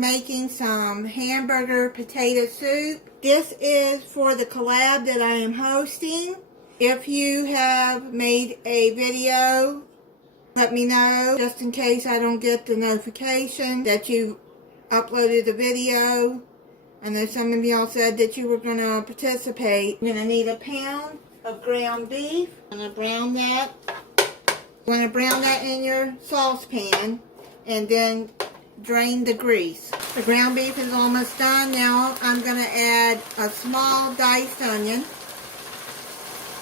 making some hamburger potato soup. This is for the collab that I am hosting. If you have made a video, let me know, just in case I don't get the notification that you uploaded a video. I know some of y'all said that you were going to participate. You're going to need a pound of ground beef. I'm going to brown that. You want to brown that in your saucepan and then drain the grease. The ground beef is almost done. Now I'm going to add a small diced onion.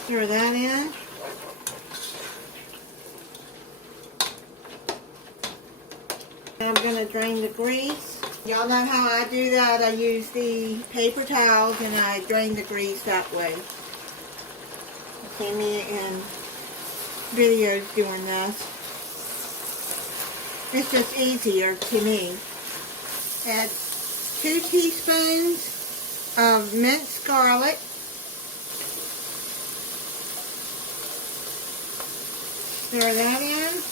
Stir that in. I'm going to drain the grease. Y'all know how I do that. I use the paper towels and I drain the grease that way. You see me in videos doing this. It's just easier to me. Add 2 teaspoons of minced garlic. Stir that in.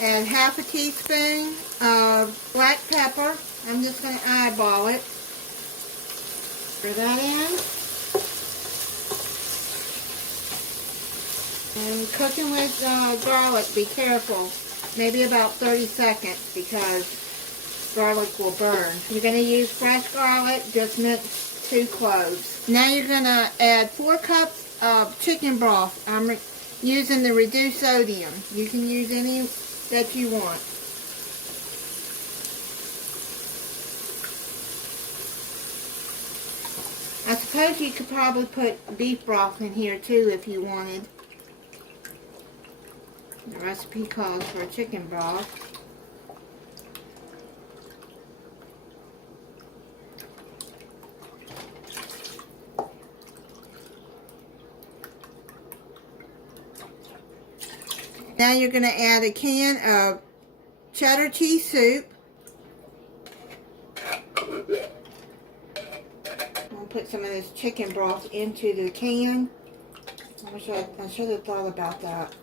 Add half a teaspoon of black pepper. I'm just going to eyeball it. Stir that in. And cooking with garlic, be careful. Maybe about 30 seconds because garlic will burn. You're going to use fresh garlic, just mince 2 cloves. Now you're going to add 4 cups of chicken broth. I'm using the reduced sodium. You can use any that you want. I suppose you could probably put beef broth in here too if you wanted. The recipe calls for chicken broth. Now you're going to add a can of cheddar cheese soup. I'm going to put some of this chicken broth into the can. I should have thought about that.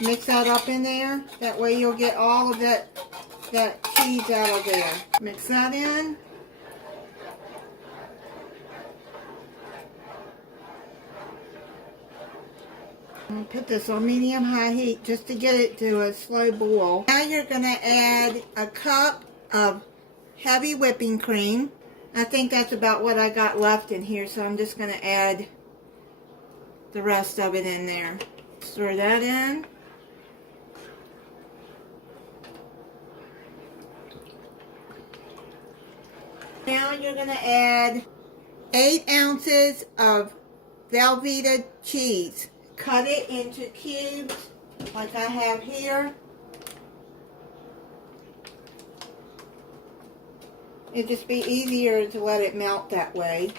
Mix that up in there. That way you'll get all of that cheese out of there. Mix that in. I'm going to put this on medium-high heat just to get it to a slow boil. Now you're going to add a cup of heavy whipping cream. I think that's about what I got left in here, so I'm just going to add the rest of it in there. Stir that in. Now you're going to add 8 ounces of Velveeta cheese. Cut it into cubes like I have here. It'd just be easier to let it melt that way.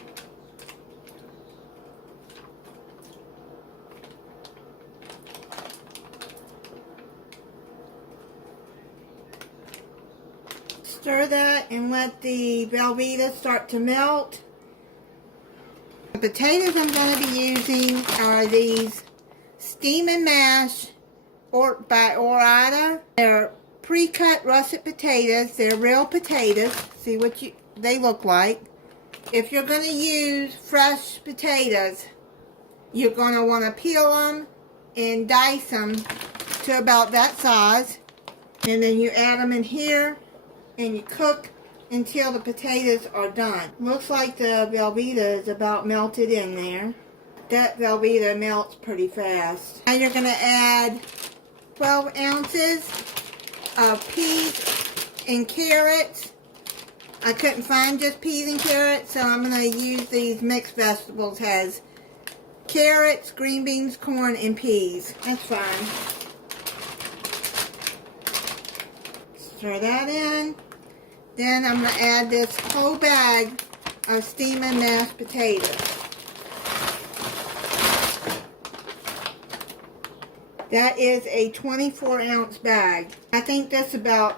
Stir that and let the Velveeta start to melt. The potatoes I'm going to be using are these Steam and Mash by Orada. They're pre-cut russet potatoes. They're real potatoes. See what they look like. If you're going to use fresh potatoes, you're going to want to peel them and dice them to about that size. And then you add them in here and you cook until the potatoes are done. Looks like the Velveeta is about melted in there. That Velveeta melts pretty fast. Now you're going to add 12 ounces of peas and carrots. I couldn't find just peas and carrots, so I'm going to use these mixed vegetables. It has carrots, green beans, corn, and peas. That's fine. Stir that in. Then I'm going to add this whole bag of steam and mashed potatoes. That is a 24-ounce bag. I think this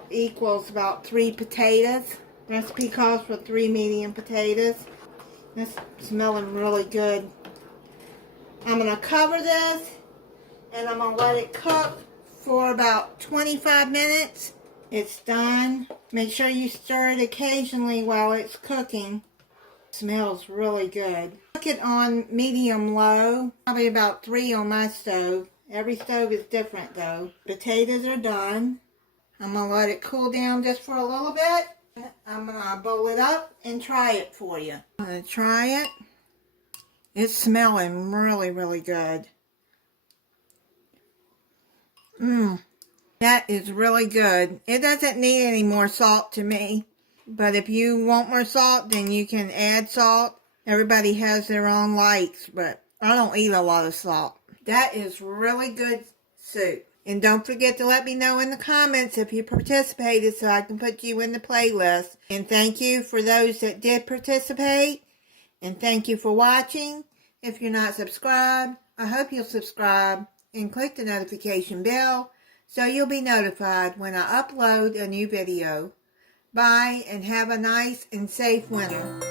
equals about 3 potatoes. Recipe calls for 3 medium potatoes. This is smelling really good. I'm going to cover this and I'm going to let it cook for about 25 minutes It's done. Make sure you stir it occasionally while it's cooking. It smells really good. Cook it on medium low, probably about 3 on my stove. Every stove is different though. Potatoes are done. I'm going to let it cool down just for a little bit. I'm going to bowl it up and try it for you. I'm going to try it. It's smelling really, really good. That is really good. It doesn't need any more salt to me. But if you want more salt, then you can add salt. Everybody has their own likes, but I don't eat a lot of salt. That is really good soup. And don't forget to let me know in the comments if you participated so I can put you in the playlist. And thank you for those that did participate. And thank you for watching. If you're not subscribed, I hope you'll subscribe and click the notification bell so you'll be notified when I upload a new video. Bye and have a nice and safe winter.